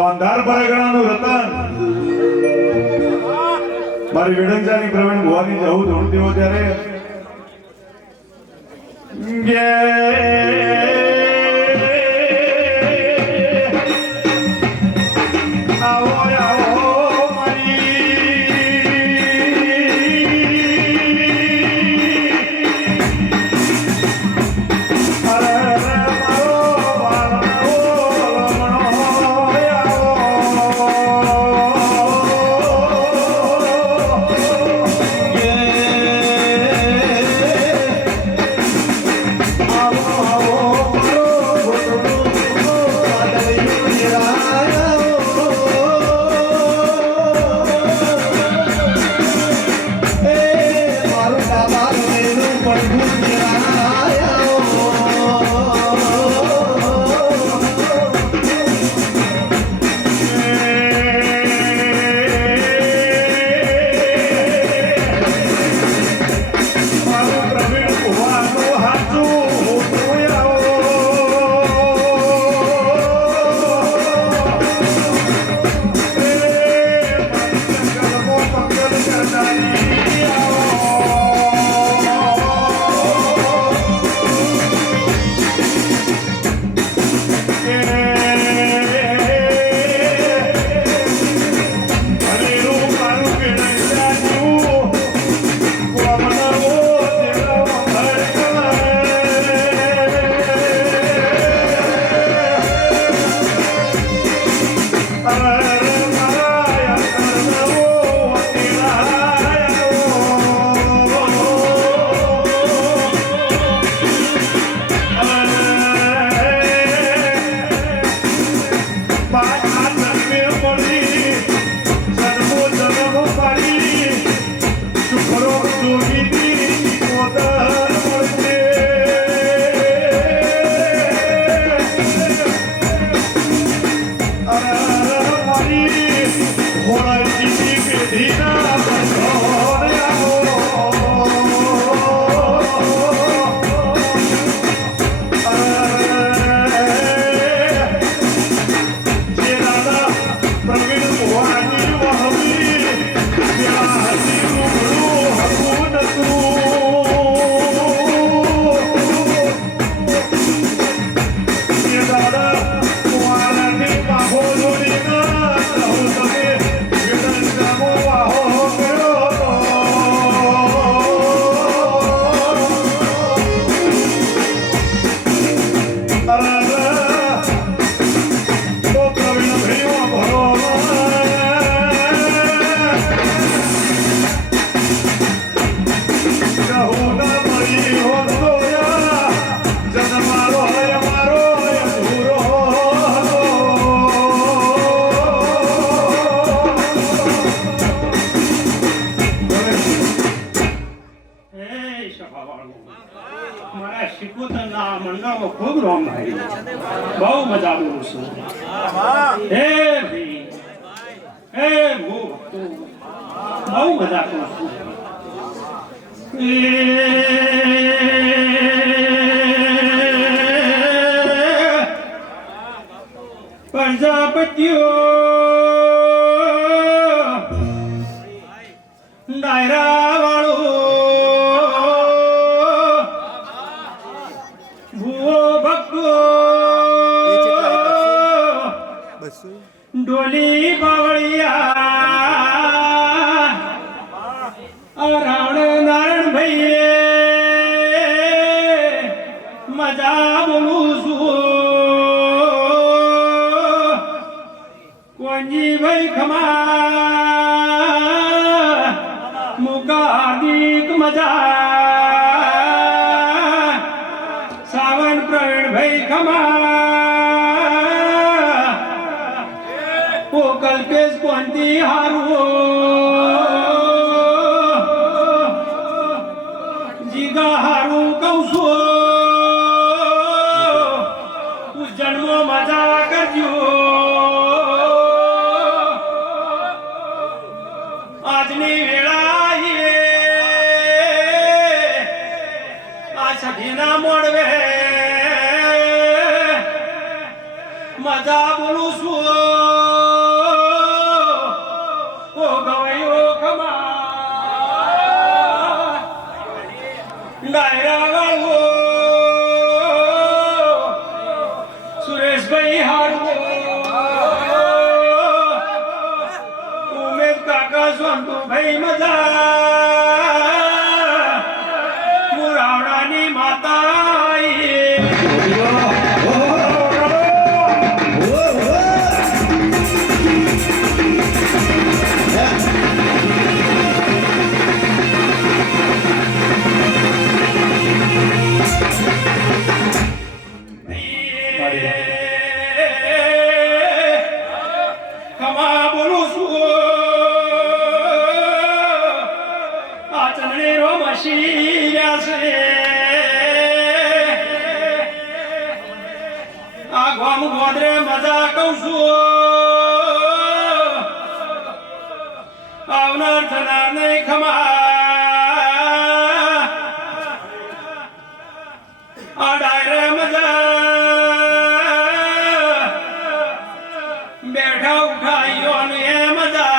અંધાર પરગણાનું રતન મારી વિડંજાની પ્રવીણ ભુવાની જવું ધૂણતી હો ત્યારે આવો આવો બહુ મજા બોલું છું હે ભાઈ હે હું બહુ મજા કરું છું પ્રજાપતિઓ ડાયરા વાળો ડોલી બાવળિયા રાવણ નારાયણ ભાઈ મજા બોલું છું કોંજી ભાઈ ખમા મુકાદિક મજા સાવન પ્રવીણ ભાઈ ખમા કલ્પેશ કોંતી હારો જીગા હારું કહું છું જન્મો મજા કરજો આજની વેળા ભાઈ મજા મુરાવડાની માતા ખમા બોલું છું આ ચંદણી રો મશીર્યા છે આ ગોમ ગોદરે મજા કહું છું આવનાર થનાર નહીં ખમા આ ડાયરે મજા બેઠા ઉઠાઈઓ ને મજા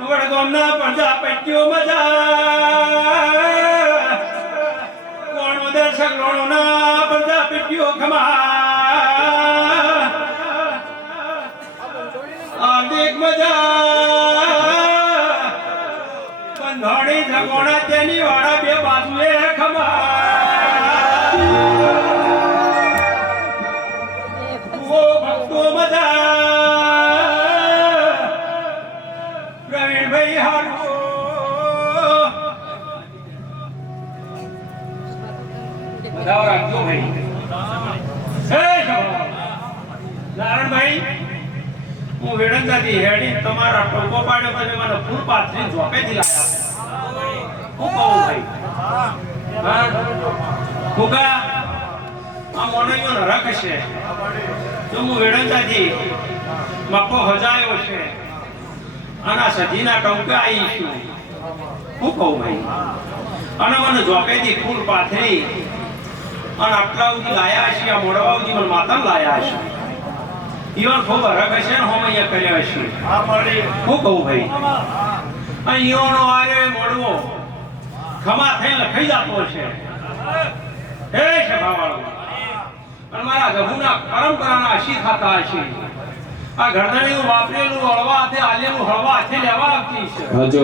વડગોમના પડદા પટ્યો મજા કોણો દર્શક લોણોના પડદા પટ્યો ખમા હાર્દિક મજા બંધોણી ઝગોણા તેની વાળા બે બાજુએ ખમા ભક્તો મજા પ્રવીણભાઈ હારું બધા રાખજો ભાઈ નારાયણભાઈ હું વેડંગાથી હેડી તમારા ટોકો પાડ્યો પછી મને ફૂલ પાથરી ઝોપેથી લાયા હું કહું ભાઈ હા ફૂગા આ મોણિયો નરક છે જો હું વેડંગાથી મકો હજાયો છે આના સધીના ટંકા આવી છું હું કહું ભાઈ અને મને ઝોપેથી ફૂલ પાથરી અને આટલા સુધી લાયા છે આ મોડવા સુધી મને માતા લાયા છે ઈવન ખૂબ હરક હશે ને હોમ અહીંયા કર્યા હશે હું કહું ભાઈ અહીંયાનો આરે મોડવો ખમા થઈ લખાઈ જતો છે હે સભાવાળો અને મારા ગભુના પરંપરાના હસી ખાતા હશે આ ઘરદાણીનું વાપરેલું હળવા હાથે આલેલું હળવા હાથે લેવા આવતી છે હાજો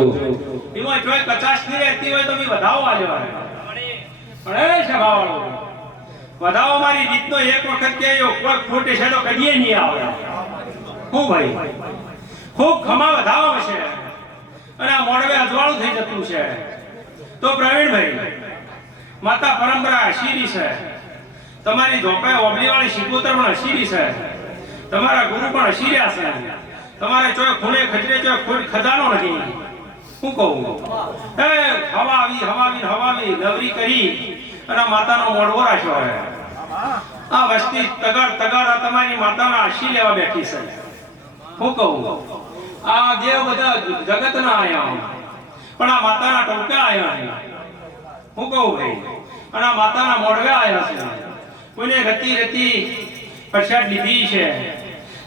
એમાં જોઈ 50 ની રહેતી હોય તો બી વધાવો આલ્યો પણ એ સભાવાળો વધાવો મારી રીતનો એક વખત કે કોઈ ખોટે છે તો કદીએ નહીં આવે હું ભાઈ ખૂબ ખમા વધાવો છે અને આ મોડવે અજવાળું થઈ જતું છે તો પ્રવીણભાઈ માતા પરંપરા હસીરી છે તમારી ઝોપે ઓબલીવાળી શિકોતર પણ હસીરી છે તમારા ગુરુ પણ હસીર્યા છે તમારે ચોય ખૂણે ખજરે ચોય ખોટ ખજાનો નથી હું કહું એ હવાવી નવરી કરી અને માતાનો મોડવો રાખ્યો હે આ વસ્તી તગર તમારી માતાના આશી લેવા બેઠી છે હું કહું આ દેવ બધા જગતના આયા પણ આ માતાના ટોકા આયા છે હું કહું ભાઈ અને આ માતાના મોડવે આયા છે કોઈને રતી પ્રસાદ લીધી છે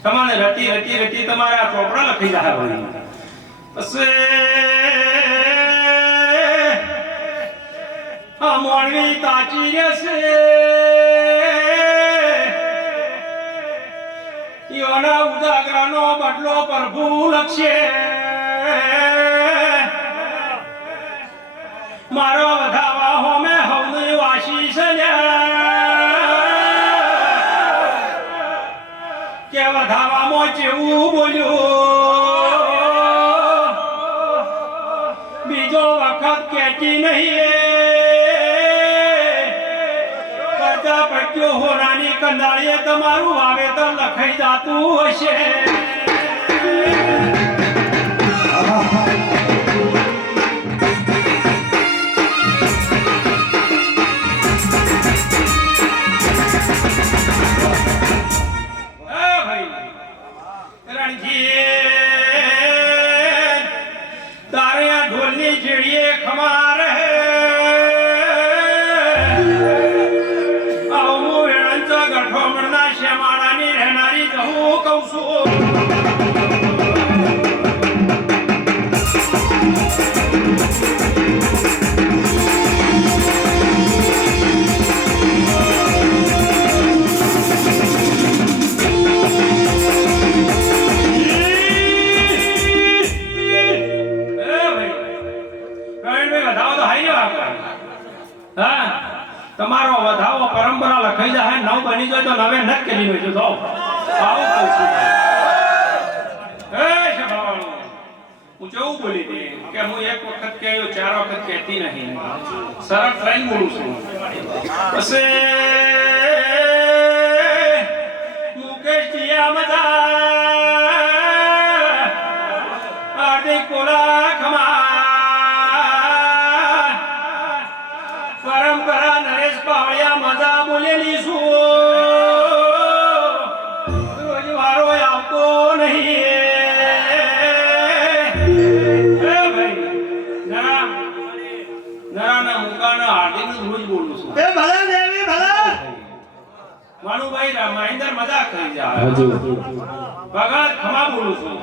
તમારે રતી તમારા ચોપડા લખી રહ્યા ભાઈ આ મોણવી તાચી રહેશે યોના ઉજાગરાનો બદલો પ્રભુ લખશે મારો વધાવા હોમે હવની વાસી છે કે વધાવામાં જેવું બોલ્યું બીજો વખત કેતી નહીં કરતા પટ્યો હોરાની કંદાળીએ તમારું વાવેતર લખાઈ જાતું હશે ઢોલની જેડીએ ખમા રહે આવું વેણંચ ગઠોમણના શ્યામાળાની રહેનારી જહું કહું છું નવ બની જાય તો નવે નક કરી નો જો આવું કહું છું એ સભાવાળો હું કેવું બોલી દે કે હું એક વખત કહ્યો ચાર વખત કહેતી નહીં સરળ થઈને બોલું છું પછી મુકેશ ટીયા મજા હાર્દિક કોલા ખમા પરંપરા નરેશ પાવળિયા મજા બોલેલી છું રોજ વારો આવતો નહીં માનુભાઈ મહેન્દ્ર મજાક કરી જાય ભગત ખમા બોલું છું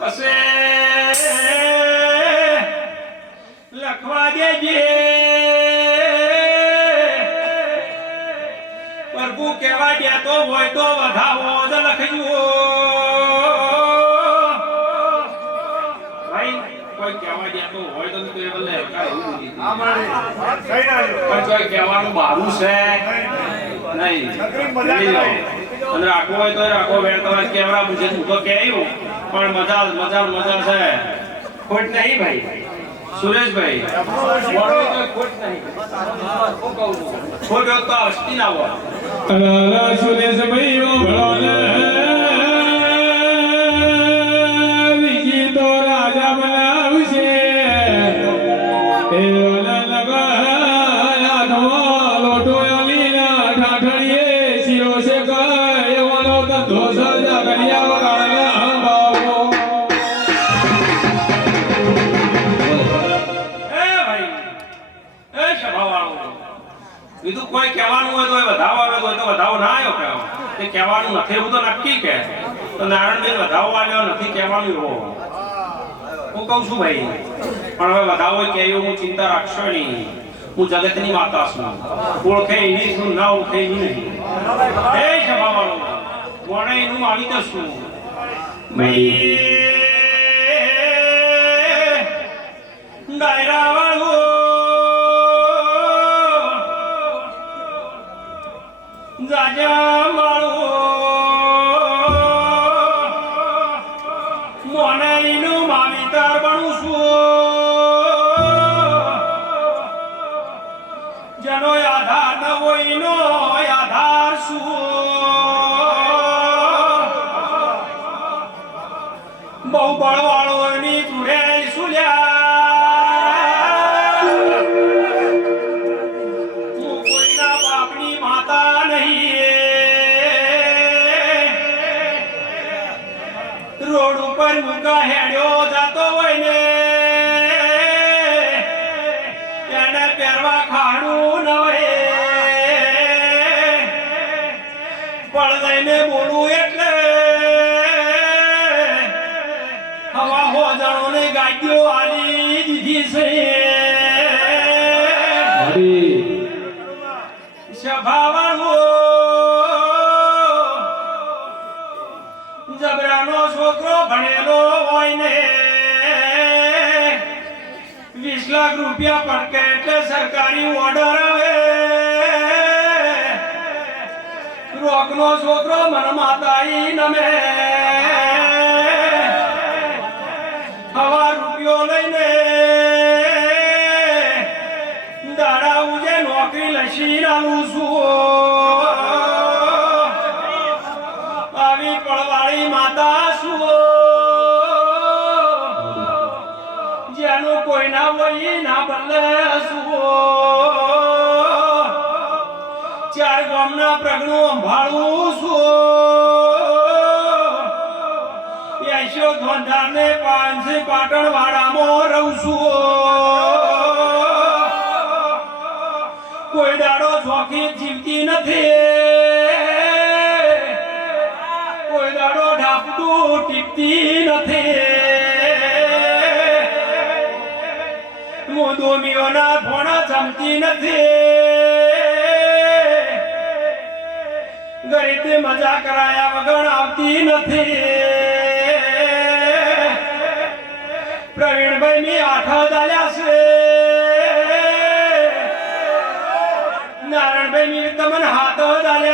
પછી લખવા દેજે પ્રભુ કેવા દેતો હોય તો વધાવો જ લખજો ભાઈ કોઈ કેવા દેતો હોય તો એ બદલે કોઈ કહેવાનું બહારું છે નહીં અને રાખવો હોય તો રાખો બેન તમારે કેવડા પૂછે હું તો કહ્યું પણ મજા મજા મજા છે ખોટ નહીં ભાઈ સુરેશભાઈ ખોટ નહીં ખોટ તો અસ્તી ના હોય સુરેશભાઈ બીજી તો રાજા બનાવશે બીજું કોઈ કહેવાનું હોય તો વધાવો આવે તો વધાવો ના આવ્યો કે તે કહેવાનું નથી એવું તો નક્કી કે તો નારાયણભાઈ વધાવો આવ્યો નથી કહેવાનું એવો હું કહું છું ભાઈ પણ હવે વધાવો કહેવું હું ચિંતા રાખશો નહીં હું જગતની માતા છું ઓળખે નહીં છું ના ઓળખે નહીં એ સભાવાળો મોણે એનું માની દઉં ભાઈ ડાયરા વાળો જાજા માળો મોનેનું માવિતાર બનું છું જેનો આધાર ન હોય નો આધાર શું બહુ બળવાળો ની ચૂડેલ સુલ્યા રોડ ઉપર મુકા હેડ્યો જાતો હોય ને એને પહેરવા ખાડું ન હોય પણ લઈને બોલું એટલે હવા હો જાણો ને ગાડીઓ આલી દીધી છે સભાવાળો જબરાનો છોકરો ભણેલો હોય ને 20 લાખ રૂપિયા પડકે એટલે સરકારી ઓર્ડર આવે રોકનો છોકરો મન માતાઈ નમે હવા રૂપિયો લઈને દાડા ઉજે નોકરી લસી આલું છું આવી પડવાળી માતા શું જેનું કોઈ ના હોય ના બદલે શું ચાર ગામના પ્રગણું સંભાળું છું યશો ધોંધાર ને પાંચે પાટણ વાડામાં રહું છું કોઈ દાડો જોખી જીવતી નથી ટીપતી નથી હું દોમીઓના ભોણા જમતી નથી ગરીબની મજા કરાયા વગર આવતી નથી પ્રવીણભાઈ ની 8 દાલ્યા છે નારાયણભાઈ ની તમને 7 દાલ્યા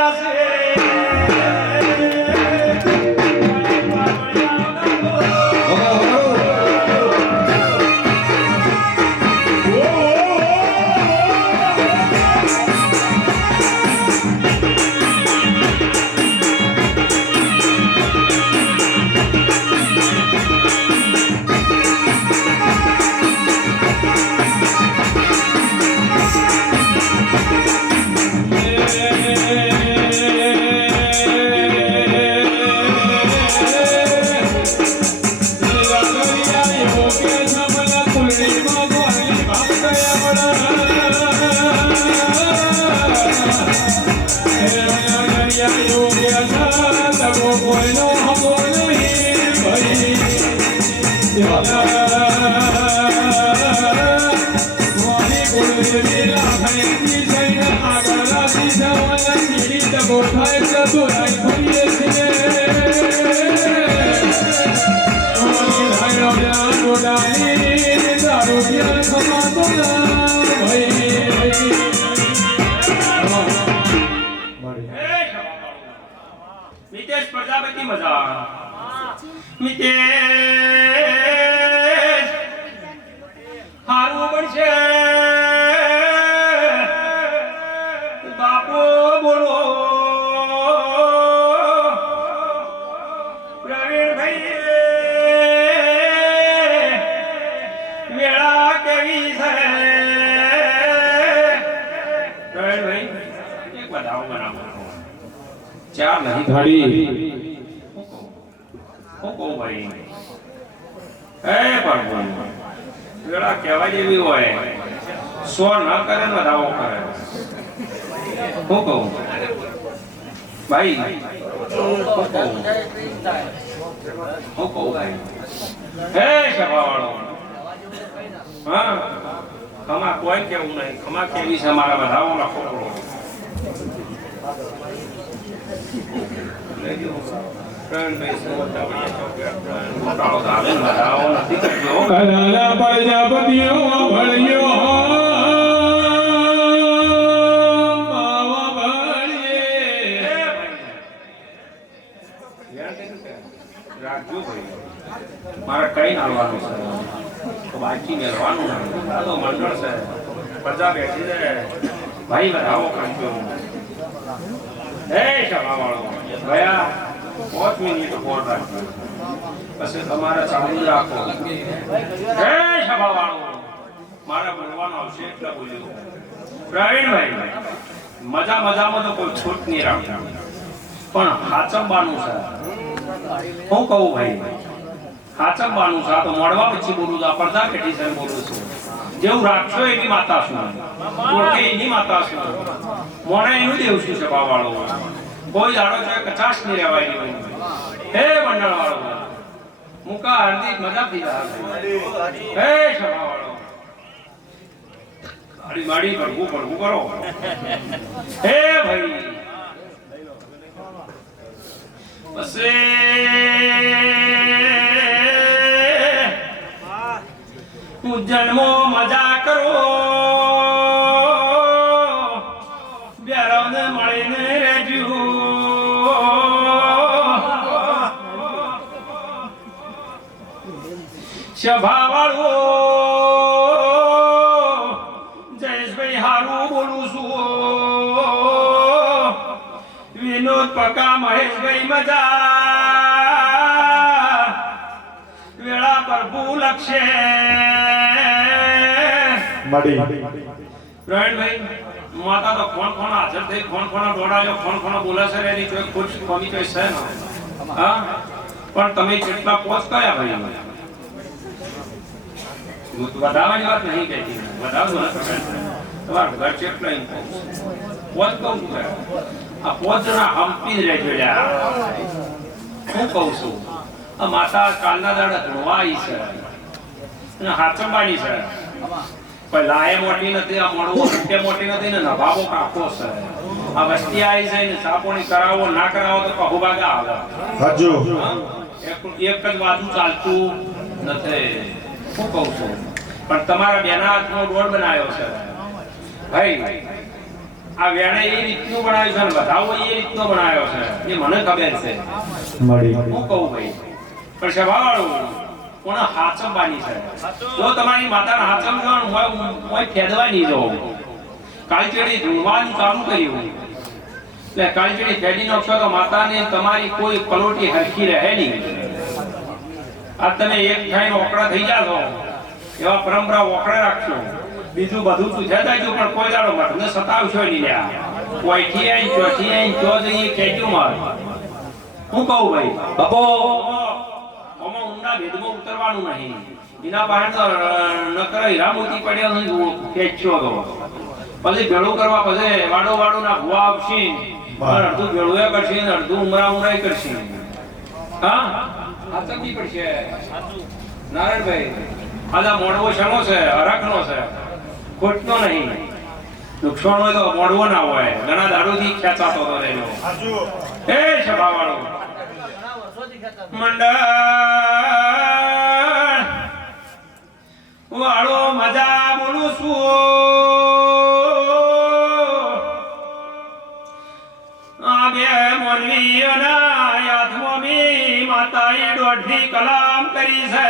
યોગ્ય તબો કોઈનો હમો નહીં ભાઈ સ્વામી ગુરુદેવી રાખણી જઈને આગળ સીધા કીડી તબો થાય તબો ફરીએ છીએ મિતેશ પ્રજાપતિ મજા મિતેશ હારું બનશે બાપો બોલો પ્રવીણભાઈ વેળા કેવી છે પ્રવીણભાઈ એક બતાવો બનાવો ચાર નહીં ઘડી હું ભાઈ હે પ્રભુ વેળા કહેવા જેવી હોય સો ન કરે ને વધાવો કરે હું કહું ભાઈ હું કહું ભાઈ હે સભાવાળો હા ખમા કોઈ કેવું નહીં ખમા કેવી છે મારા વધાવો લખો કલાલા પ્રજાપતિઓ ભળ્યો માવા ભળીએ રાખજો ભાઈ મારે કઈ નાલવાનું છે તો બાકી મેળવાનું નથી આ તો મંડળ છે પ્રજા બેઠી છે ભાઈ વધાવો કાંચો હે સભાવાળો ભયા 5 મિનિટ ફોન રાખજો પછી તમારે ચાલુ રાખો હે સભાવાળો મારા બોલવાનો આવશે એટલે બોલ્યો પ્રવીણભાઈ મજામાં તો કોઈ છૂટ નહીં રાખતા પણ હાચંબાનું છે હું કહું ભાઈ હાચંબાનું છે તો મોડવા પછી બોલું છું પડદા પેટી છે બોલું છું જેવું રાખશો એની માતા છું ઓળખે એની માતા છું મોડે એનું દેવ છું સભાવાળો કોઈ દાડો છે કચાશ નહીં રહેવાય નહીં હે મંડળ વાળો મુકા હાર્દિક મજા થઈ હે સભાવાળો માડી માડી ભરગું કરો હે ભાઈ હું જન્મો મજા કરો બેરવને મળીને રહેજો સભાવાળો જયેશભાઈ હારું બોલું છું વિનોદ પકા મહેશભાઈ મજા વેળા પ્રભુ લક્ષે પ્રવીણભાઈ માતા તો કોણ હાજર થઈ કોણ દોડાયો કોણ બોલાશે એની કોઈ ખુશ કોમી કોઈ છે ને હા પણ તમે કેટલા પોસ્ટ કયા ભાઈ વધારવાની વાત નહીં કહેતી વધારજો ને તમારું ઘર કેટલા પોત કહું છું આ પોત જણા હંપી જ રહેજો યાર હું કહું છું આ માતા કાલના દાડા ધોવાઈ છે અને હાચંબાની છે કોઈ લાયે મોટી નથી આ મોડું મોટી નથી ને નભાવો કાપો છે આ વસ્તી આવી જાય ને સાપોણી કરાવો ના કરાવો તો કહું ભાગા આવે હાજો એક જ વાતું ચાલતું નથી હું કહું છું પણ તમારા બેના હાથનો ડોળ બનાવ્યો છે ભાઈ આ વેણે એ રીતનું બનાવ્યું છે ને બધાઓ એ રીતનો બનાવ્યો છે એ મને ખબર છે હું કહું ભાઈ પણ સભાવાળો કોણ હાચંબાની છે જો તમારી માતાના હાચમ હોય ફેદવા નહીં જવું કાળચેડી ધૂણવાનું ચાલુ કર્યું એટલે કાળચેડી ફેડી નાખશો તો માતાને તમારી કોઈ પલોટી હરખી રહે નહીં આ તમે એક થઈને ઓકળા થઈ જાશો એવા પરંપરા ઓકળે રાખશો બીજું બધું પૂછ્યા જાયજો પણ કોઈ દાડો મઠને સતાવશો નહીં લ્યા કોઈથી આઈ ચોથી આઈ ચો જઈએ કહેજો માર હું કહું ભાઈ બાપો ઓમાં ઊંડા ભેદમાં ઉતરવાનું નહીં એના બહાર તો નકર હીરા મોતી પડ્યા નહીં ખેંચ્યો તો પછી ભેળું કરવા પછી વાડો ના ભૂવા આવશે પણ અડધું ભેળુયા કરશે ને અડધું ઉમરાઈ કરશે હા આ ચકી પડશે નારાયણભાઈ આજા મોડવો શેનો છે હરખનો છે ખોટનો નહીં નુકસાન હોય તો મોડવો ના હોય ઘણા દારૂથી ખેંચાતો હતો એનો એ સભાવાળો મંડળ વાળો મજા બોલું છું આ બે મોનવીઓના હાથમાં મી માતાએ દોઢી કલામ કરી છે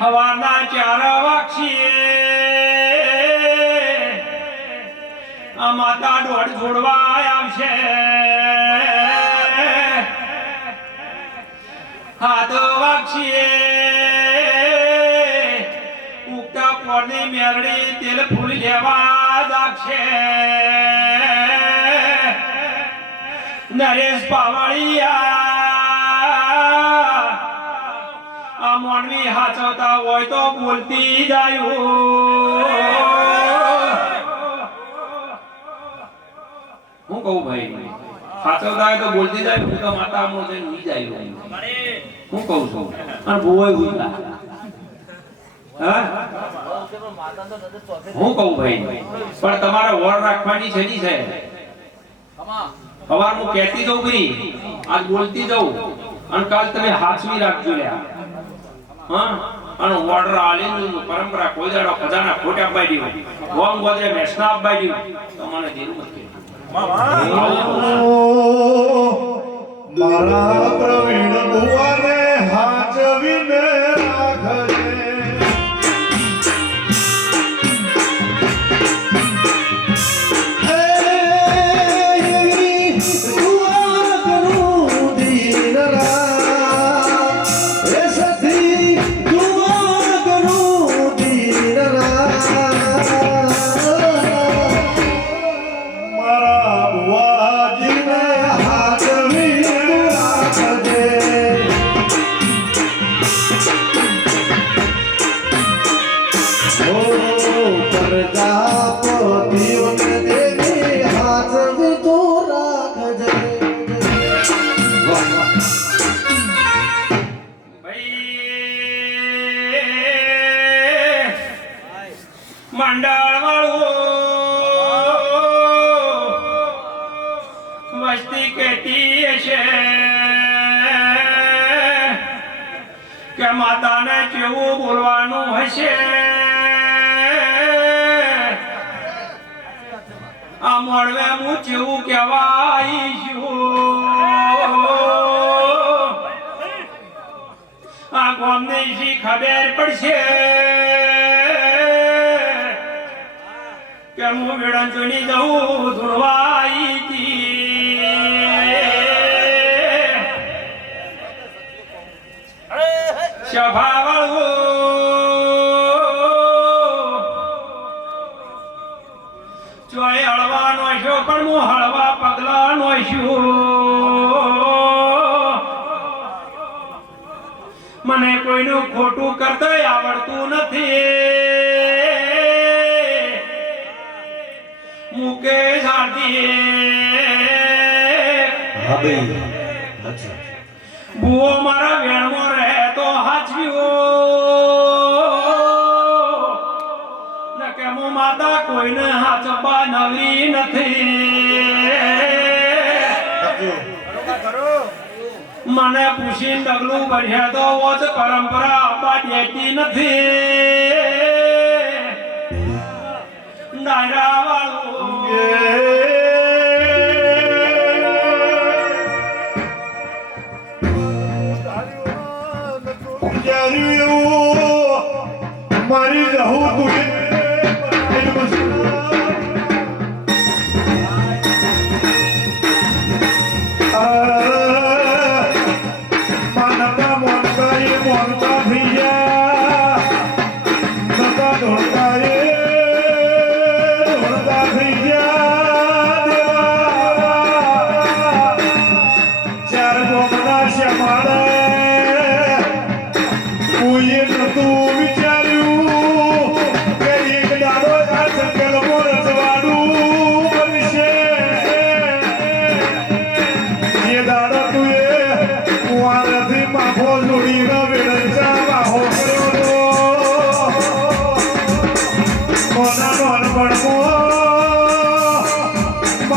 હવાના 4 વાગશીએ આ માતા દોઢ જોડવા આવશે હાથ વાગશીએ ઉગતા પોરની મેરડી તેલ ફૂલ લેવા જાગશે નરેશ પાવળિયા આ મોનવી હાચવતા હોય તો બોલતી જાયું હું કહું ભાઈ હાચવતા હોય તો બોલતી જાય હું તો માતા મો જઈને ઉઈ જાય હું કહું છું અને ભૂવાય ઉઈલા હા હું કહું ભાઈ પણ તમારે વર રાખવાની છે ની છે સવાર હું કહેતી જઉં ભાઈ આજ બોલતી જઉં અને કાલ તમે હાચવી રાખજો લ્યા હા અને ઓર્ડર આલીનું પરંપરા કોઈ દાડો ખજાના ખોટા આપવા દીધું વોમ ગોદરે મેસના આપવા દીધું તમને દેરું નથી મારા પ્રવીણ ભુવાને હાચવીને રાખજે મંડળ વાળું વસ્તી કહેતી છે કે માતાને કેવું બોલવાનું હશે આ મળવે હું કેવું કહેવાઈશું આ ગામની શી ખબર પડશે કે હું વિડંચણી જઉં ધુળવાઈ સભાવાળું ચોય હળવાનો છો પણ હું હળવા પગલાનો છું મને કોઈનું ખોટું કરતા આવડતું નથી મુકેશ બુઓ મારા વેણમાં રહે તો હાચવ્યો ને કે હું માતા કોઈને હાચવા નવી નથી મને પૂછી ડગલું ભર્યા તો વોચ પરંપરા આપવા દેતી નથી નાયરા વાળું મારી રહું તું માનતા મોનતા એ મોનતા થઈ ગયા નતા ધોળતા એ ધોળતા થઈ ગયા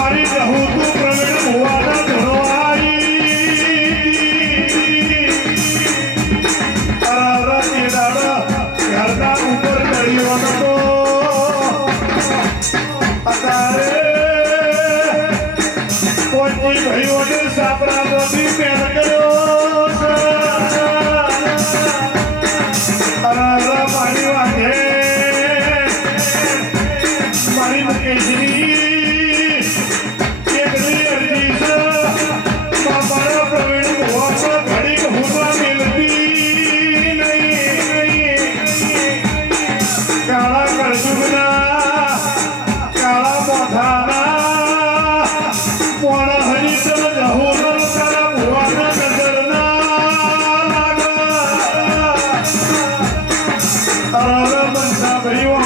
મારી જહું તું પ્રવીણ ભુવાના ધરો ઘરના ઉપર ચડ્યો નતો અત્યારે કોઈ ભાઈઓને સાપરામાંથી પેન કર્યો મારી વાંધે મારી મુકેશની એકલી અરજી છે મારા પ્રવીણ ભુવા ઘડી હુંવા મિલતી નહીં કાળા કળજુગના કાળા મોથાના મોણા હરીચર જહુર તારા ભુવાના નજરના લાગા મનસા ભાઈઓ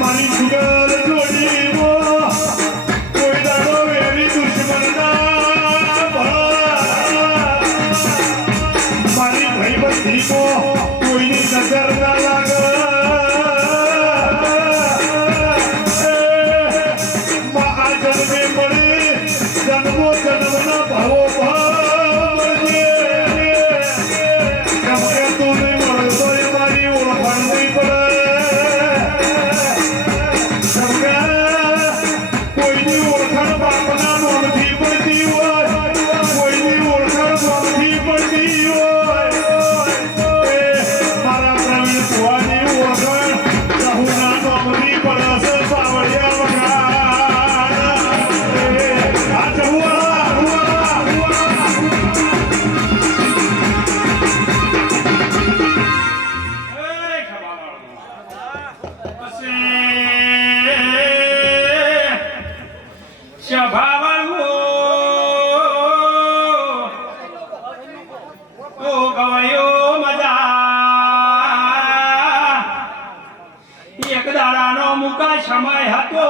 મારી સુગર જોડીઓ કોઈ દાડો વેરી દુશ્મનના મારી ભાઈ બંધીઓ કોઈની નજર ના લાગે આ જન્મે મળી જન્મો જન્મના ભાવો મળજે કેમ કે તું નહીં મળતો એ મારી ઓળખાણ નહીં પડે કેમ કે કોઈની ઓળખાણ બાપના મોંથી પડતી હોય કોઈની ઓળખાણ મોંથી પડતી હોય મારા પ્રવીણ ભુવાની ઓળખાણ સહુના નોમની પડશે પાવડિયા વગા આ જહુઆ એક દાડાનો મુકા સમય હતો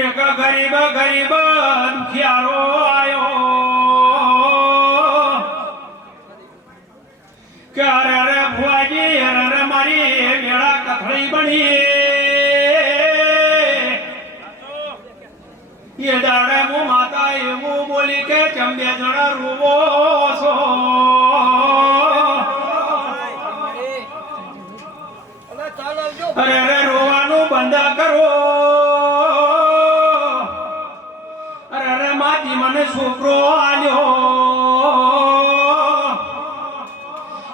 એક ગરીબ દુખિયારો આયો કે અરે ભુવાજી અરે મારી વેળા કથળી બની એ દાડે હું માતા એવું બોલી કે ચંબે જણા રૂવો છો અરે રોવાનું બંધ કરો અરે માતી મને છોકરો આલ્યો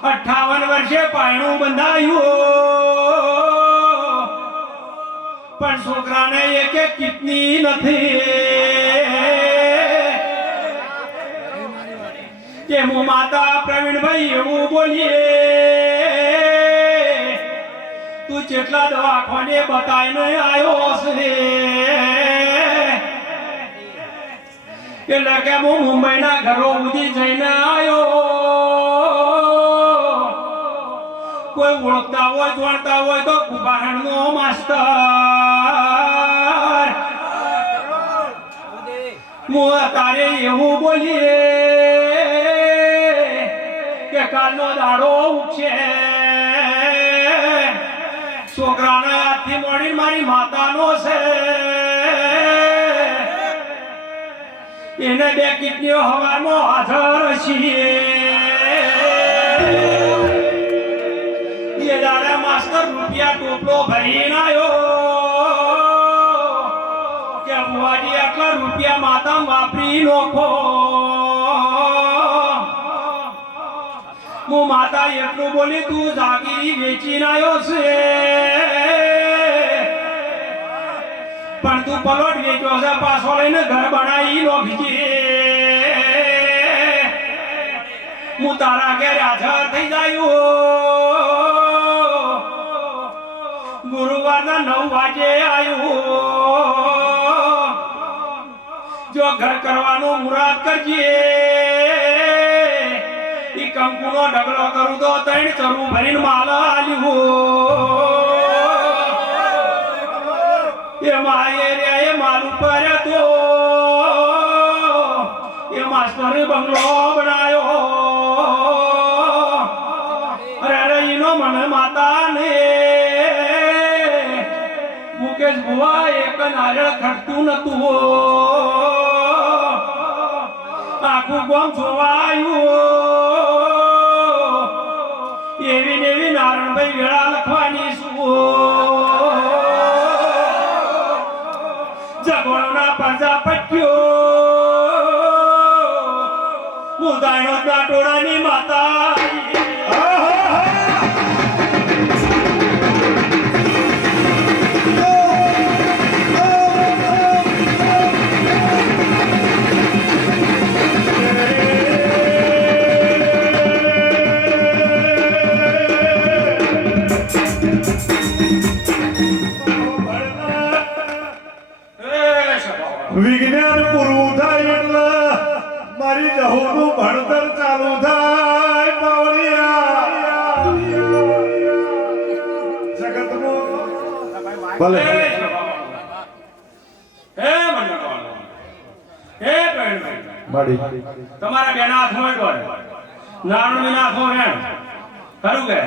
58 વર્ષે પાયણું બંધાયું પણ છોકરાને એક કિડની નથી કે હું માતા પ્રવીણભાઈ એવું બોલીએ તું જેટલા દવાખાને બતાવીને આવ્યો છે એટલે કે હું મુંબઈના ઘરો સુધી જઈને આવ્યો કોઈ ઓળખતા હોય જોડતા હોય તો કુંભારણનો માસ્તર હું તારે એવું બોલીએ કે કાલનો દાડો ઉગશે છોકરાને હાથથી મોડી મારી માતાનો છે એને 2 કિડનીઓ હવામાં હાજર છીએ એ દાડા માસ્ટર રૂપિયા ટોપલો ભરીને આવ્યો કે બુવાજી આટલા રૂપિયા માતામાં વાપરી નોખો હું માતા એટલું બોલી તું જાગીરી વેચીને આવ્યો છે પણ તું પલોટ વેચ્યો છે પાછો લઈને ઘર બનાવી નોખી હું તારા ઘેર હાજર થઈ જાયું ગુરુવારના 9 વાગે આવ્યું જો ઘર કરવાનું મુરાદ કરજે ઈ કંકુનો ઢગલો કરું તો 3 ચરું ભરીને માલ આલ્યું એ માએ રે એ માલ ઉપર તો એ માસ્ટર બંગલો બનાયો અરે અરે ઈનો મન માતા ને મુકેશ બુઆ એક નારિયેળ ખટતું નતું આખું ગામ જોવાયું એવી ને એવી નારણભાઈ વેળા લખવાની શું જગોળના પરજા પટ્યો ઉદાયણો ટોળાની માતા વિજ્ઞાન પૂરું થાય એટલે મારી જહોનું ભણતર ચાલુ થાય પાવડિયા જગતમાં ભલે હે મંડળવાળો હે બહેનભાઈ માડી તમારા બેના હાથમાં ડોળ નારણના હાથમાં વેણ ખરું કે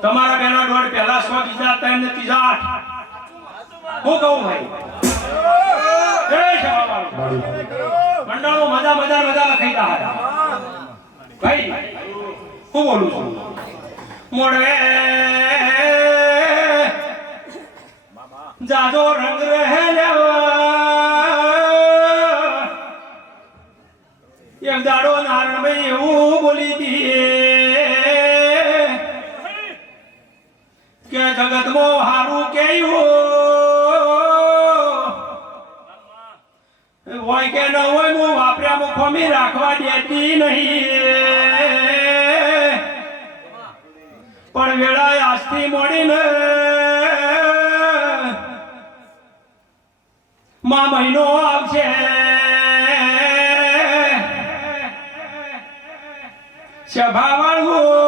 તમારા બેના ડોળ પહેલા 100 બીજા 3 ને ત્રીજા 8 હું કહું ભાઈ મંડળો મજા લખાઈ રહ્યા ભાઈ હું બોલું છું મોડવે જાજો રંગ રહે એક દાડો નારણભાઈ એવું બોલી દીએ કે જગતમાં હારું કેયું હોય કે ન હોય હું વાપર્યા મુખોમી રાખવા દેતી નહીં પણ વેળા આજથી મોડીને માં મહિનો આવશે સભાવાળું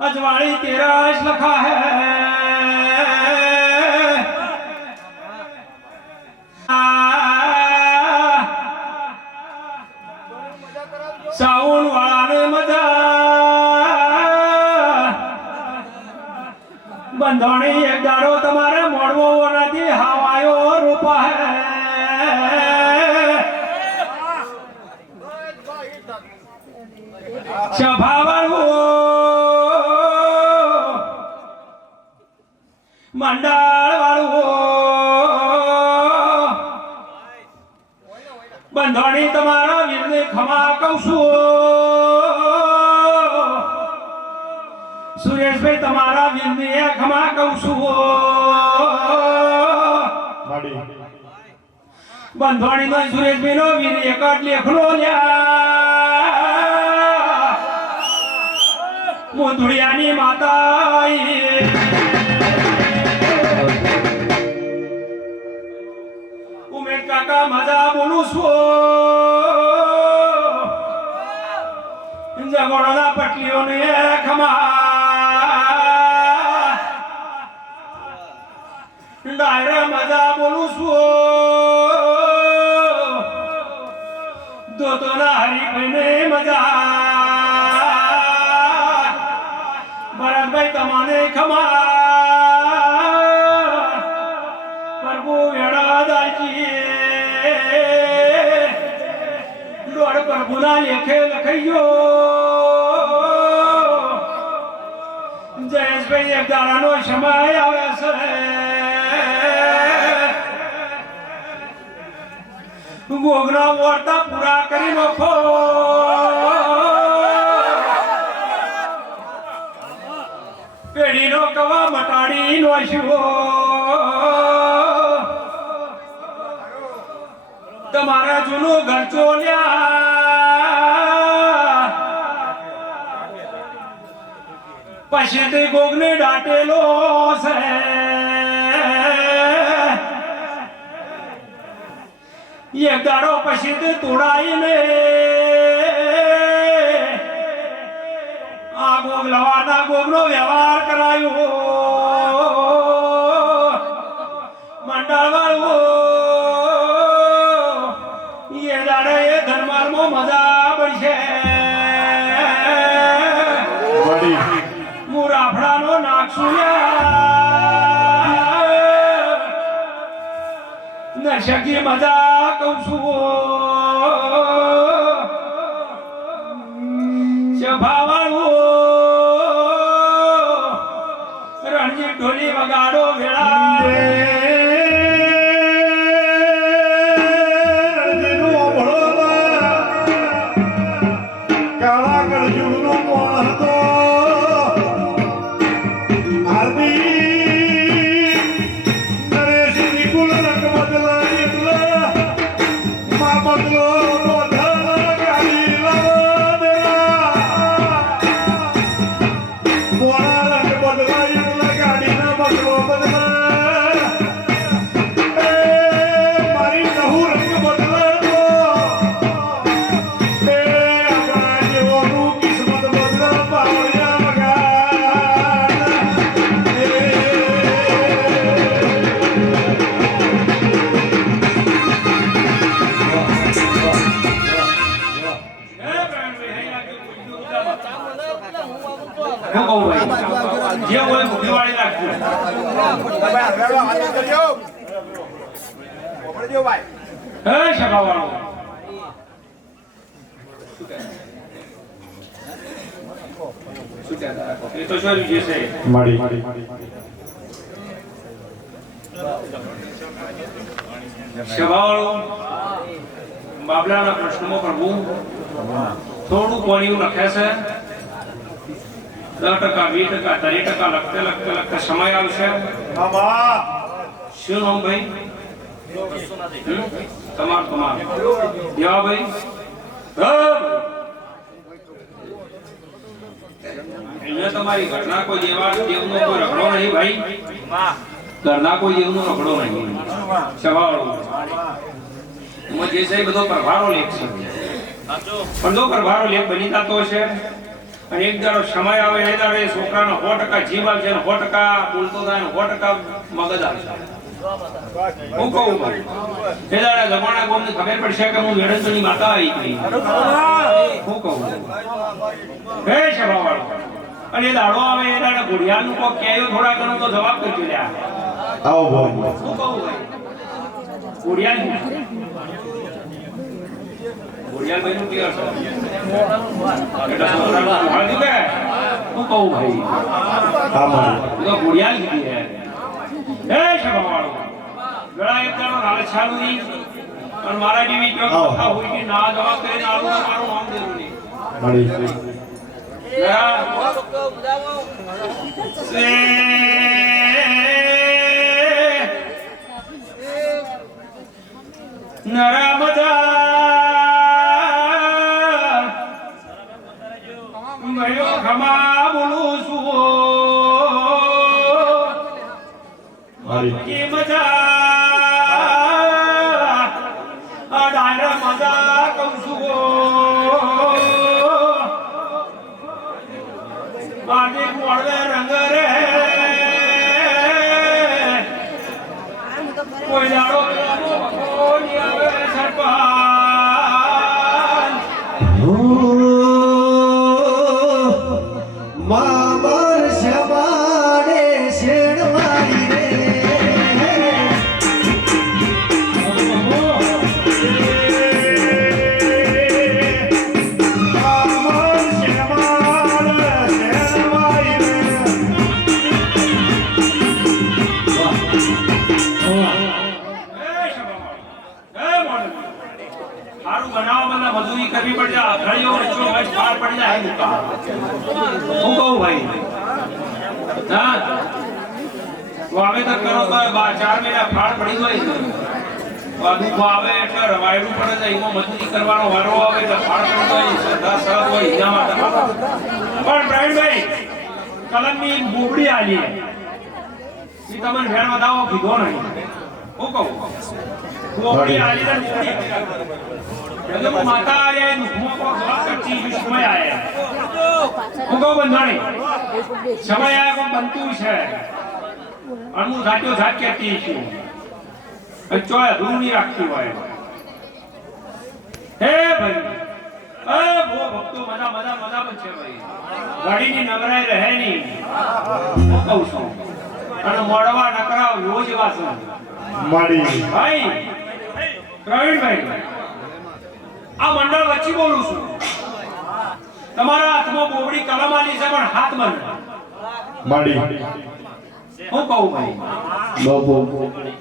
અજવાળી તેરસ લખા હે સાઉન વાળાને મજા બંધણી એક દાડો તમારે મોડવો નથી હાવાયો રૂપા હે સભાવાળું મંડળ વાળું બંધણી તમારા વીરને ખમા કહું છું સુરેશભાઈ તમારા વીરને ખમા કહું છું બંધણી નો સુરેશભાઈ નો વીર એક જ લેખનો લ્યા મુંદુડિયાની માતા ઉમેશ કાકા મજા બોલું છું જગોળના પટલીઓને ખમા ડાયરે મજા બોલું છું દોતોના હરીફને મજા ભરતભાઈ તમને ખમા પ્રભુ વેળા દાજી લોડ પ્રભુના લેખે લખાઈ ગયો જયેશભાઈ એક દાડાનો સમય આવે છે ગોગના વાર્તા પૂરા કરી નાખો પેઢીનો કવા મટાડી નોશ્યો તમારા જૂનું ઘર ચોલ્યા પછી તે ગોગને દાટેલો છે એક દાડો પછી તે તોડાઈને આ ગોગ લવાના ગોગનો વ્યવહાર કરાયો મંડળ વાળો એ દાડે એ ધર્મારમાં મજા પડશે સગી મજા કહું છું સભાવાળું રણજીત ઢોલી વગાડો વેળા કાળા કળજુગનો મોણ હતો જે હોય મુઠીવાળી રાખજો હે સભાવાળો એ તો શું જે છે માડી સભાવાળો બાબલાના પ્રશ્નમાં પ્રભુ થોડું કોણિયું લખે છે 10%, 20%, 30% લખતે સમય આવશે શું નામ ભાઈ તમાર દેવા ભાઈ અહીંયા તમારી ઘરના કોઈ દેવનો કોઈ રખડો નહીં ભાઈ ઘરના કોઈ દેવનો રખડો નહીં સવાળો જે છે બધો પ્રભારો લેખ છે પણ જો પ્રભારો લેખ બની જતો હશે અને એક દાડો સમય આવે એ દાડો એ છોકરાનો 100% જીવ આવશે અને 100% બોલતો થાય 100% મગજ આવશે હું કહું એ દાડે જમાના કોમને ખબર પડશે કે હું વેડંતની માતા આવી ગઈ હું કહું હે સભાવાળો અને એ દાડો આવે એ દાડે ઘોડિયાનું કોક કહેયો થોડા ઘણો તો જવાબ કરજો લ્યા આવો ભાઈ શું કહું ઘોડિયાનું ઘોડિયાલ ભાઈ નું ક્લિયર છે એટલે છોકરાનું હાલ કે હું કહું ભાઈ હા માડી તો ઘોડિયાલ કીધી હે હે સભાવાળો ગળા એક દાડો નાલે છાલું નહીં અને મારા જેવી જો કથા હોય કે ના જવાબ કરીને આવું મારું નામ દેવું નહીં માડી નર્મદા મયો ખમા બોલું છું માડી કે મજા અડાર મજા કહું છું આજે મોડવે રંગ રે કોઈ દાડો કોઈ આવે સરપાન મામર શબાડે શેડવાઈ રે સારું બનાવવા મજૂરી કરવી પડશે આખડીઓ વચ્ચે બસ પાર પડી જાય મુકા હું કહું ભાઈ હા વાવેતર કરો તો 4 મહિના ફાળ પડી જાય દુઃખ આવે એટલે રવાયડું પડે છે એમાં મજૂરી કરવાનો વારો આવે એટલે ફાળ પડી જાય શ્રદ્ધા સરળ હોય એના માટે પણ પ્રવીણભાઈ કલમની બોબડી આલી એ તમને ભેળ વધાવો કીધો નહીં હું કહું બોબડી આલી ને બોબડી जब माता आ रहे हैं दुखों को जवाब करती है समय आया उनको बंधाने समय आया को बनतु है अनु घाटियों घाट कहती है बच्चों दूर नहीं रखती हुआ है हे भाई वो भक्तो मजा मजा मजा बच्चे भाई गाड़ी ની નવરાઈ રહે નહીં હું કહું છું અને મોડવા નકરા રોજ વાસણ માડી ભાઈ પ્રવીણભાઈ, આ મંડળ વચ્ચે બોલું છું. તમારા હાથમાં બોબડી કલમ આલી છે પણ હાથ બંધ. માડી હું કહું ભાઈ, બાપુ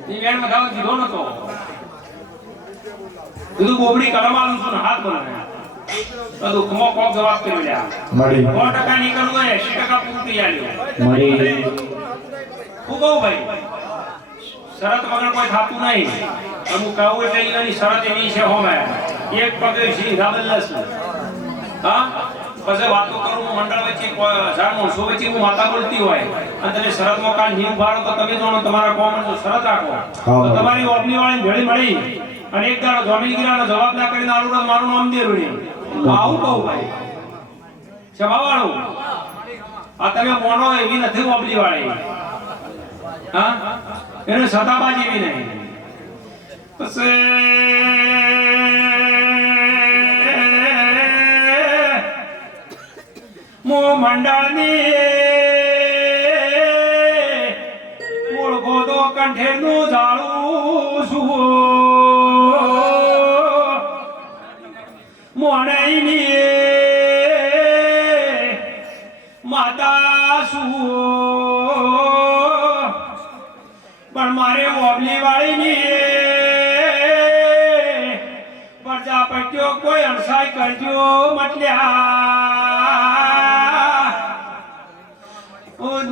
એ બેન બતાવો દીધો નતો. કીધું બોબડી કલમ આલું છું ને હાથ બંધ. તો દુઃખમાં કોક જવાબ કર્યો લ્યા. માડી 100% નીકળવું હોય 80% પૂરું થઈ આવ્યું. માડી હું કહું ભાઈ, શરત વગર કોઈ થાતું નહીં. અમુક કહું એટલે એની શરત એવી છે હોમે એક પગે સીધા બદલાશું. હા, પછી વાતો કરું હું મંડળ વચ્ચે 1000-900 વચ્ચે હું માતા બોલતી હોય અને તમે શરતમાં કાલ નહીં ઉભારો તો તમે જાણો તમારા કોમ શરત રાખો તો તમારી ઓપની વાળી ભેળી મળી અને એક દાડો જમીનગીરાનો જવાબ ના કરીને આલું મારું નામ દેરું નહીં. આવું કહું ભાઈ સભાવાળું, આ તમે મોનો એવી નથી ઓપલી વાળી. હા, એને સતાબાજી એવી નહીં. મો મંડળની ઓળખો તો કંઠેરનું જાળું છું. મોણઈની માતા છું પણ મારે ઓબલી વાળીની પ્રજાપતિઓ કોઈ અણસાઈ કરજો મટલ્યા.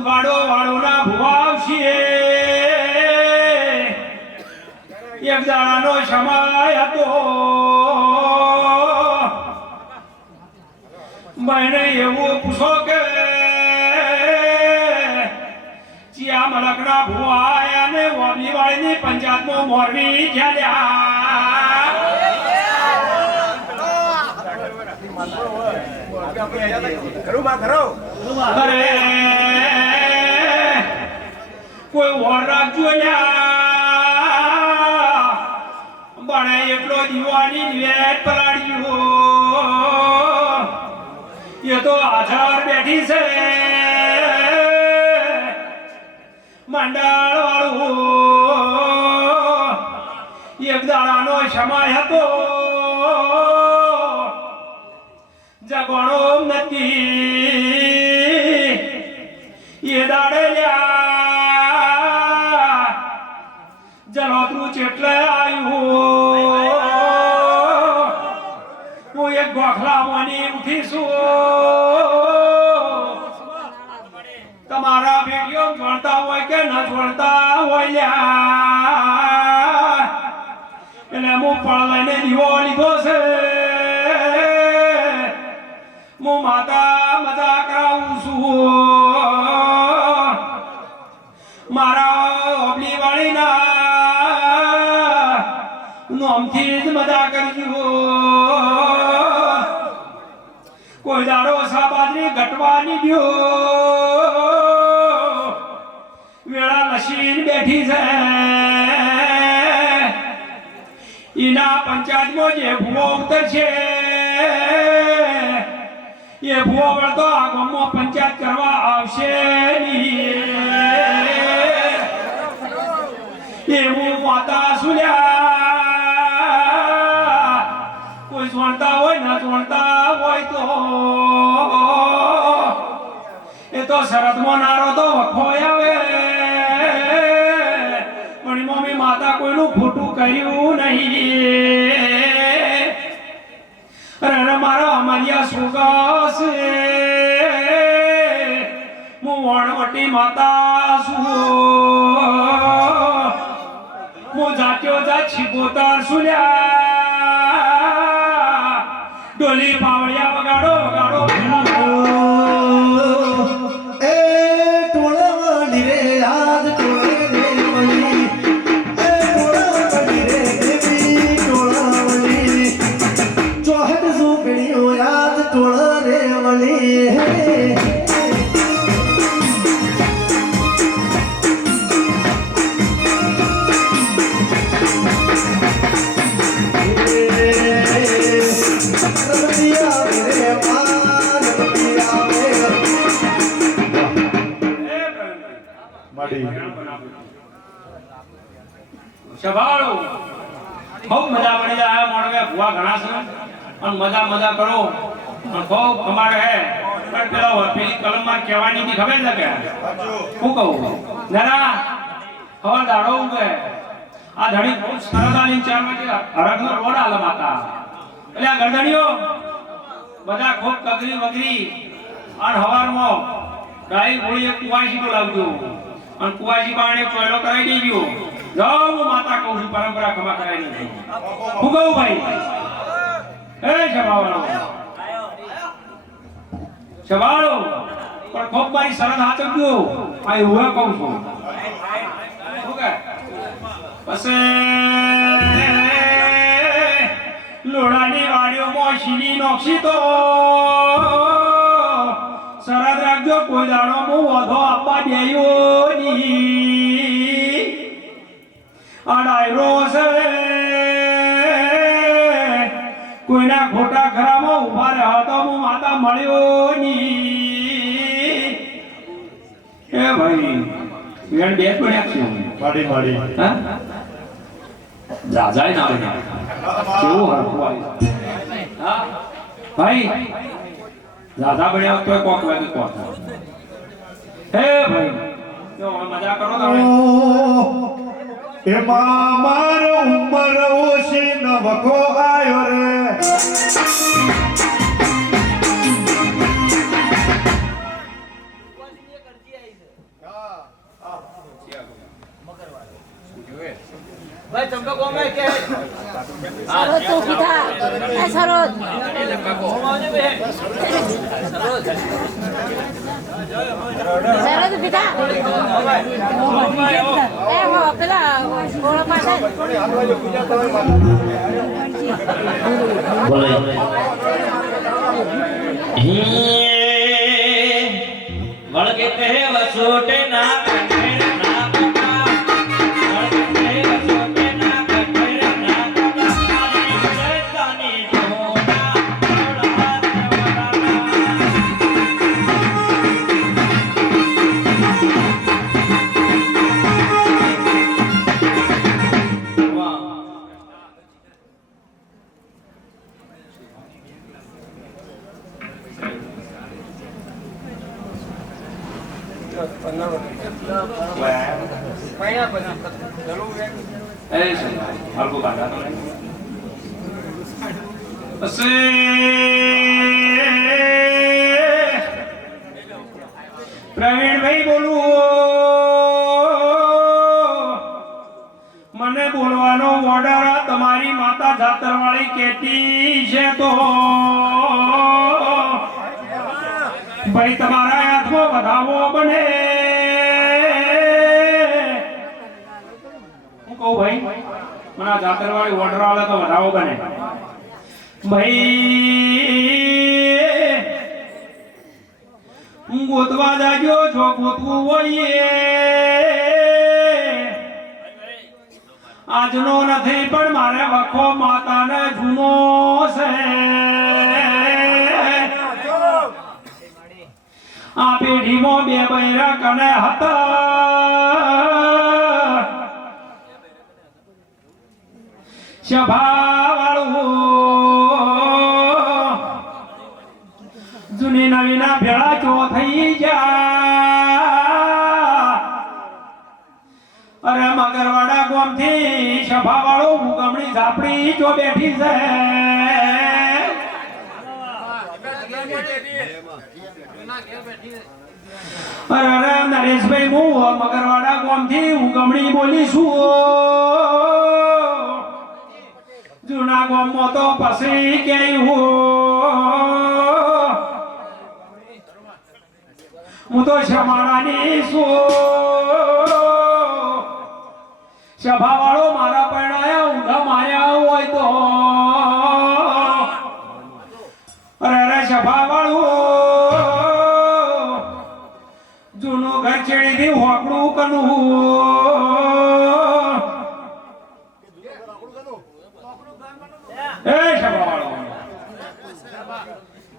વાડો વાળોના ભુવાવશીએ એક દાડાનો સમય હતો. મને એવું પૂછો કે ચિયા મલકના ભુવા અને ઓબલી વાળીની પંચાયતમાં મોરબી ચાલ્યા. અરે કોઈ વર રાખજો બને એટલો દીવાની વેટ પલાડ્યો. એ તો હાજર બેઠી છે મંડળ વાળું. એક દાડાનો સમય હતો જગણો નથી એ દાડે લ્યા જલોતરું ચેટલે આવ્યું. હું એક ગોખલામાંની ઉઠીશું. તમારા ભેગીઓ જોડતા હોય કે ન જોડતા હોય લ્યા એટલે હું પણ લઈને દીવો લીધો છે. હું માતા મજા કરાવું છું. મારા ઓબલી વાળીના નોમથી જ મજા કરજો. કોઈ દાડો સાબાજરી ઘટવાની દ્યો. વેળા લસીન બેઠી છે ઈના પંચાયતમાં જે ભૂવો ઉતરશે એ ભૂવો વળતો આ ગામમાં પંચાયત કરવા આવશે એવું માતા સુલ્યા. કોઈ જોણતા હોય ના જોણતા હોય તો એ તો શરતમાં નારો તો વખો આવે પણ મમ્મી માતા કોઈનું ખોટું કર્યું નહીં. અરે મારા અમારિયા સુગસ હું વણવટી માતા છું. હું જાત્યો જા છીપોતાર સુલ્યા ડોલી પાવળિયા વગાડો વગાડો એ ટોળાવાળી રે આજ ટોળે રે વળી. એ ટોળાવાળી રે એવી ટોળાવાળી. ચોહટ ઝૂંપડીઓ યાદ ટોળા રે વળી. રમતિયા રે પાન રમતિયા રે. માડી સભાળો ખૂબ મજા પડી જાય મોણવે ભુવા ઘણા છે અને મજા કરો અને ખૂબ અમારે હે પણ પેલો પેલી કલમમાં કહેવાની ની ખબર છે કે હું કહું જરા હવા દાડો ઉગે આ ધણી ખૂબ સરદાની ચારમાંથી હરકનો રોડ આલે માતા એટલે આ ગરદણીઓ બધા ખૂબ કગરી વગરી અને હવારમાં ડાઈ ગોળી એક કુવાસી તો લાવજો અને કુવાસી પાણી ચોયડો કરાવી દેજો જાઓ હું માતા કહું છું પરંપરા ખમા કરાવી દેજો હું કહું ભાઈ એ જમાવાળો જમાવાળો પણ ખૂબ મારી શરત હાચવજો આ એવું કહું છું ઓકે પછી લોડાની વાડીઓ મોશીની નોક્ષી તો શરત રાખજો કોઈ દાડો હું વધો આપવા દેયો ની અડાયરો છે કોઈના ખોટા ખરામાં ઉભા રહ્યા તો હું માતા મળ્યો ની એ ભાઈ વેણ બે પડ્યા છે માડી હા રાજાએ ના બન્યા કેવું હરખું આવ્યું હા ભાઈ રાજા બન્યા તો કોક વાગે કોક હે ભાઈ જો મજા કરો તમે એમાં મારો ઉંમર ઓછી નવખો આયો રે ભાઈ ચંપા કોમ કે સરોજ તો કીધા એ સરોજ સરોજ પીધા એ હો પેલા ગોળા પાસે બોલે વળગે કહે વસોટે ના કંઠેર ના પકા વળગે કહે વસોટે ના કંઠેર ના પકા આલી જયતાની જોડા થોડા પ્રવીણભાઈ બોલું મને બોલવાનો ઓર્ડર તમારી માતા જાતરવાળી કેતી છે તો ભાઈ તમારા હાથમાં વધાવો બને હું કહું ભાઈ મને જાતરવાળી ઓર્ડર આવે તો વધાવો બને ભાઈ ગોતવા જાજો છો ગોતવું હોય આજનો નથી પણ મારે વખો માતાને જૂનો છે આ પેઢીમાં બે બૈરા કને હતા સભાવાળું જૂની નવીના ભેળા ચો થઈ ગયા અરે મગરવાડા ગામથી સભાવાળો ઉગમણી ઝાપડી જો બેઠી છે અરે નરેશભાઈ હું મગરવાડા ગામથી ઉગમણી બોલીશું જૂના ગામમાં તો પછી ક્યાંય હું તો શમાણાની સભાવાળો મારા પરણાયા ઊંઘા માર્યા હોય તો અરે સભાવાળું જૂનું ઘર છેડીથી હોકડું કનું એ સભાવાળો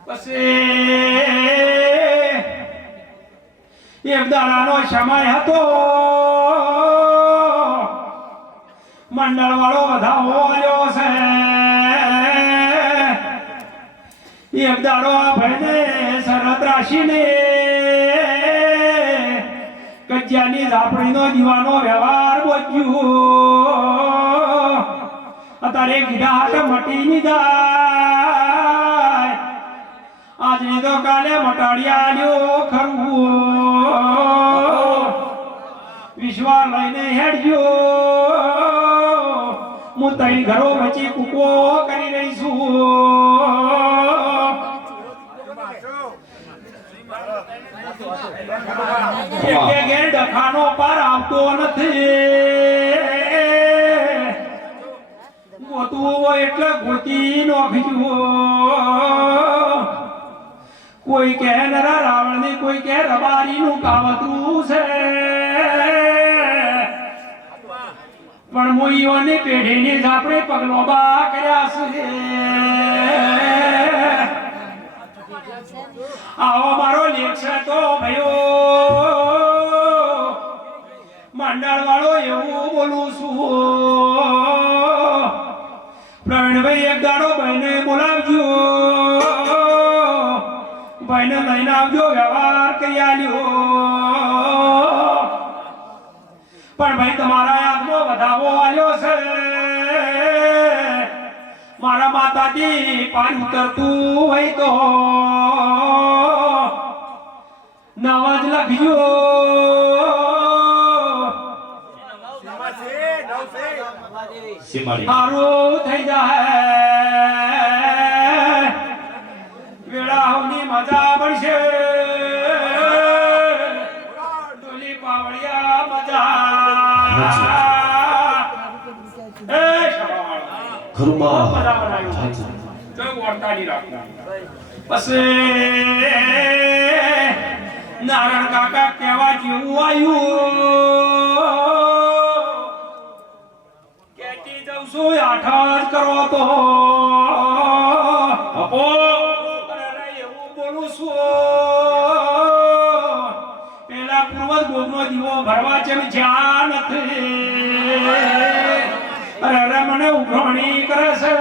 પછી એક દાડાનો સમય હતો મંડળ વાળો વધાવો આલ્યો છે એક દાડો આ ભાઈને શરત રાખીને કજિયાની ઝાપડીનો દીવાનો વ્યવહાર બોચ્યો અત્યારે કીધા હાથ મટી ની જાય આજની તો કાલે મટાડિયા આલ્યો ખરું વિશ્વાસ લઈને હેડજો હું તઈ ઘરો વચ્ચે કૂકો કરી રહી છું એટલે ઘેર ડખાનો પાર આવતો નથી ગોતું એટલે ગોતી નોખજો કોઈ કહે નરા રાવણની કોઈ કહે રબારીનું કાવતરું છે પણ મોઈઓની પેઢીની જ આપણે પગલોબા કર્યા છે આવો મારો લેખ છે તો ભયો મંડળ વાળો એવું બોલું છું પ્રવીણભાઈ એક દાડો ભાઈને બોલાવજો ભાઈને લઈને આવજો વ્યવહાર કરી આલ્યો પણ ભાઈ તમારા હાથમાં વધાવો આલ્યો છે મારા માતાજી પાણી ઉતરતું હોય તો નવાજ લખજો સારું થઈ જાય વેળાઓની મજા પડશે ડોલી પાવળિયા મજા એ ખરુબા મજા બનાવ્યું તો વર્તાની રાખવું પછી નારાયણ કાકા કહેવા જેવું આવ્યું કેટી જઉં છું 8 જ કરો તો અપો અરે એવું બોલું છું પેલા પૂર્વજ ગોમનો દીવો ભરવા જેમ જ્યાં નથી અરે મને ઉઘરાણી કરે છે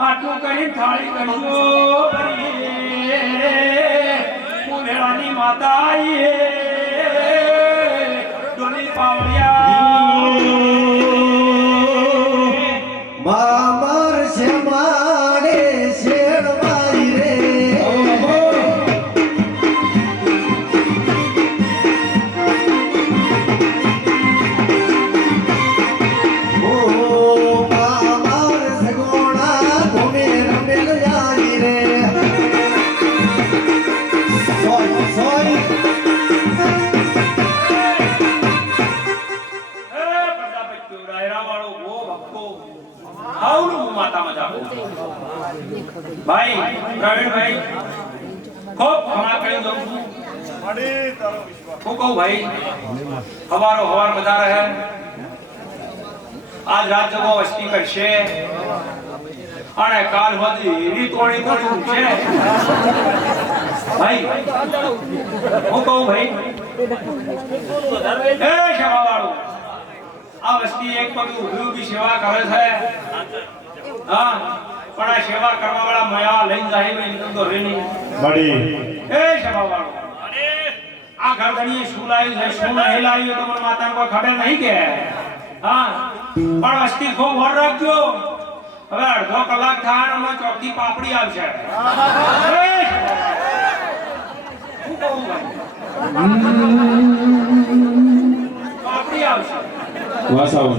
આટલું કરી થાળી કરજો મુલેરાની માતા આઈએ ડોલી પાવળિયા મામર છે માડે શેર મારી રે ઓ મામર સગોણા તમે રમેલ જાની રે સોય સોય ભાઈ પ્રવીણભાઈ ખૂબ ક્ષમા કરી દઉં છું માડી તારો વિશ્વાસ હું કહું ભાઈ હવારો હવાર બધા રહે આજ રાત જગો વસ્તી કરશે અને કાલ સુધી એવી તોડી તોડી ઉઠશે ભાઈ હું કહું ભાઈ એ સેવાવાળું આ વસ્તી એક પગ ઊભી ઊભી સેવા કરે છે હા પણ આ સેવા કરવા વાળા મયા લઈને જાય નહીં તો રેની માડી એ સેવાવાળો આ ઘરધણીએ શું લાવ્યું છે શું નહીં લાવ્યું તો મને માતાને કોઈ ખબર નહીં કે હા પણ વસ્તી ખૂબ વર રાખજો હવે અડધો કલાક થાય અને ચોથી પાપડી આવશે એ! શું કહું ભાઈ? પાપડી આવશે વાસાઓ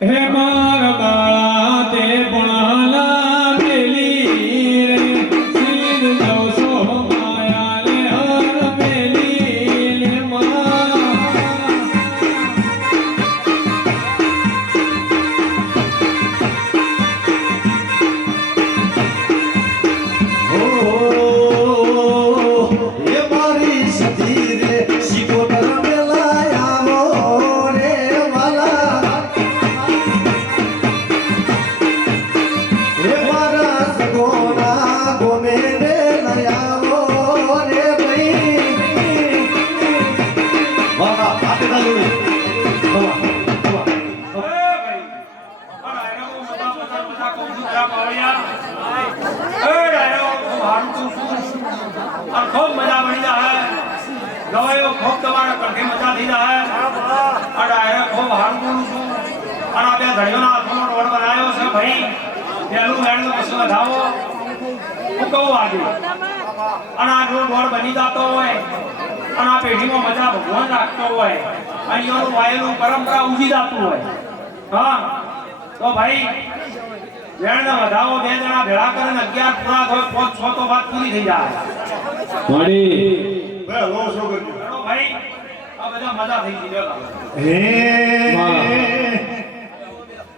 હે માર બાળા તે પુણાલા મેલી રે સીર જોશો માયા લે હર મેલી લે મા એ મારી સતી રે શીખો તરમે લાયા થઈ જાય આ ડાયરેક્ટ ખૂબ હારું બોલું છું અને આ બે ઘડીઓના હાથમાં રોડ બનાવ્યો છે ભાઈ પહેલું વેણ પછી વધાવો હું કહું આજે અને આ રોડ બની જતો હોય અને આ પેઢીમાં મજા ભગવાન રાખતો હોય અહીંયાનું વાયેલું પરંપરા ઉજી જતું હોય હા તો ભાઈ વેણ વધાવો બે જણા ભેળા કરે ને 11 પૂરા થાય 5 6 તો વાત પૂરી થઈ જાય મળી બે લો છોકરીઓ ભાઈ આ બધા મજા થઈ ગઈ હે